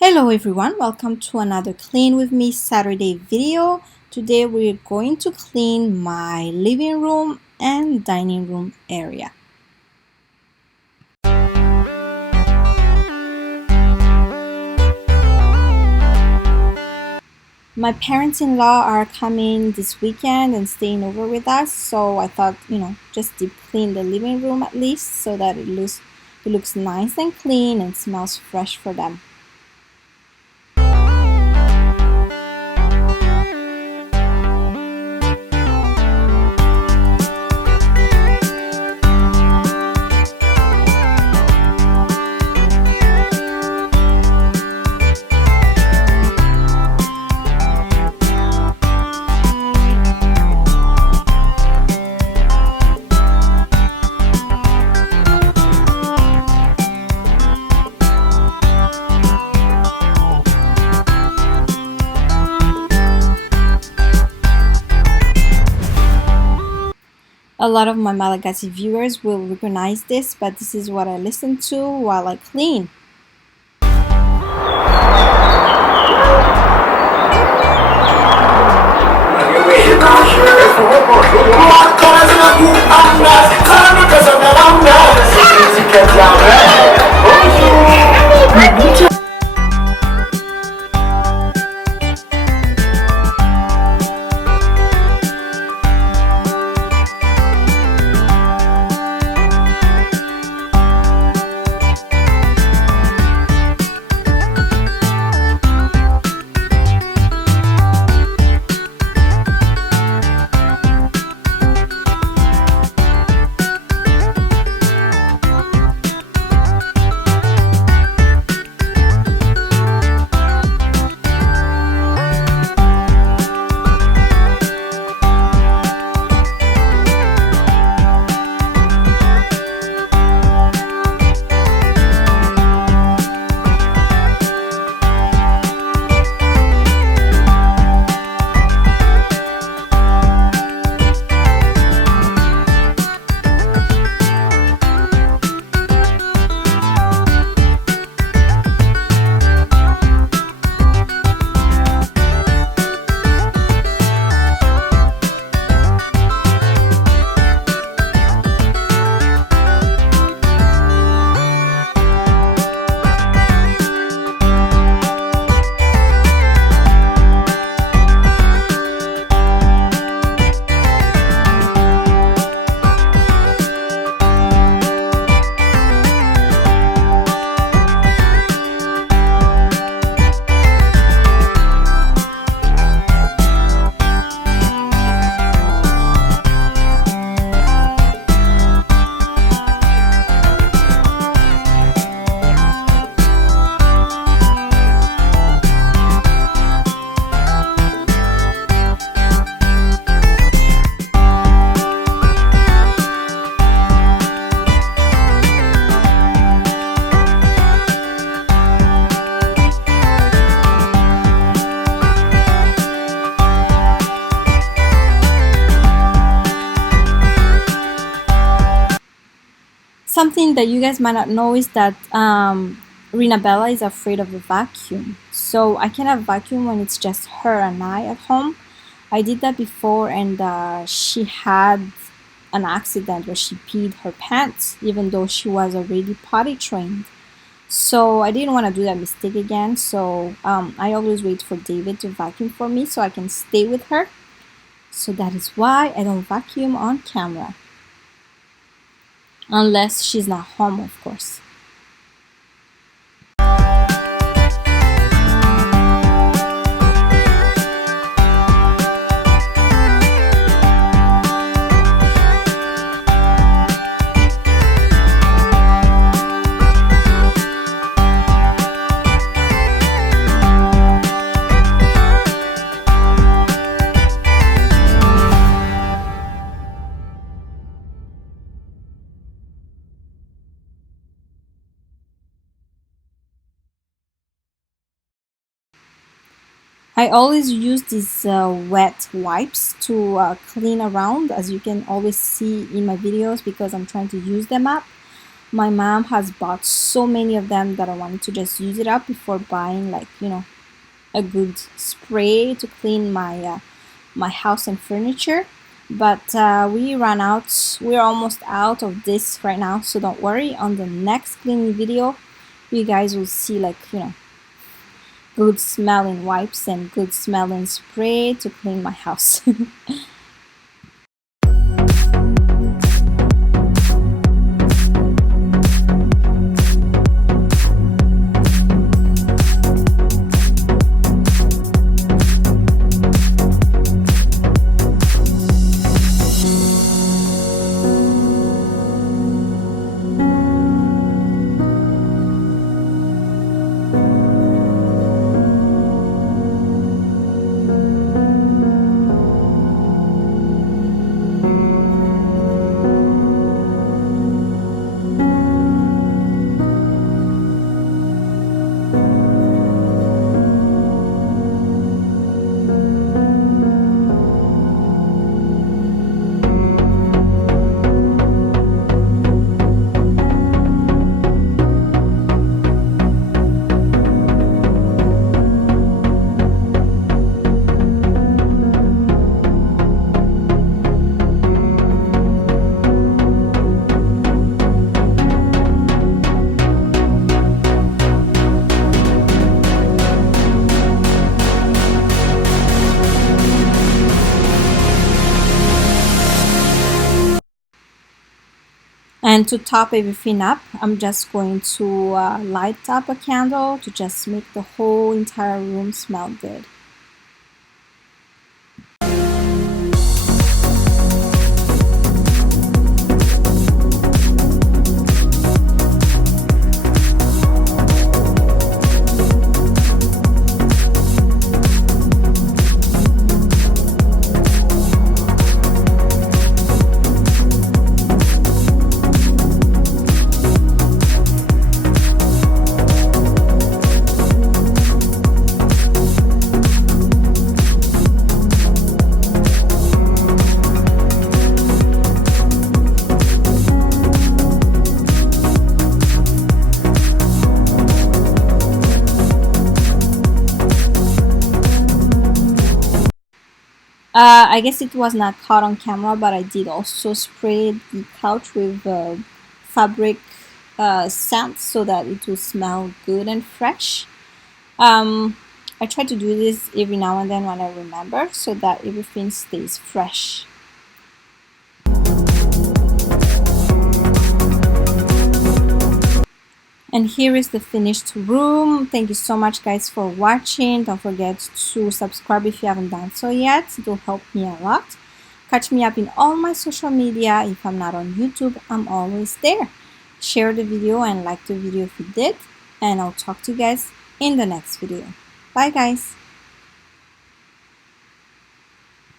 Hello everyone, welcome to another Clean With Me Saturday video. Today we're going to clean my living room and dining room area. My parents-in-law are coming this weekend and staying over with us, so I thought, just deep clean the living room at least so that it looks nice and clean and smells fresh for them. A lot of my Malagasy viewers will recognize this, but this is what I listen to while I clean. Something that you guys might not know is that Rina Bella is afraid of the vacuum. So I cannot vacuum when it's just her and I at home. I did that before and she had an accident where she peed her pants even though she was already potty trained. So I didn't want to do that mistake again. So I always wait for David to vacuum for me so I can stay with her. So that is why I don't vacuum on camera. Unless she's not home, of course. I always use these wet wipes to clean around, as you can always see in my videos, because I'm trying to use them up. My mom has bought so many of them that I wanted to just use it up before buying, like, a good spray to clean my house and furniture. But we ran out. We're almost out of this right now, so don't worry. On the next cleaning video, you guys will see, like, good smelling wipes and good smelling spray to clean my house. And to top everything up, I'm just going to light up a candle to just make the whole entire room smell good. I guess it was not caught on camera, but I did also spray the couch with fabric scent so that it will smell good and fresh. I try to do this every now and then when I remember, so that everything stays fresh. And here is the finished room. Thank you so much, guys, for watching. Don't forget to subscribe if you haven't done so yet. It will help me a lot. Catch me up in all my social media. If I'm not on YouTube, I'm always there. Share the video and like the video if you did. And I'll talk to you guys in the next video. Bye, guys.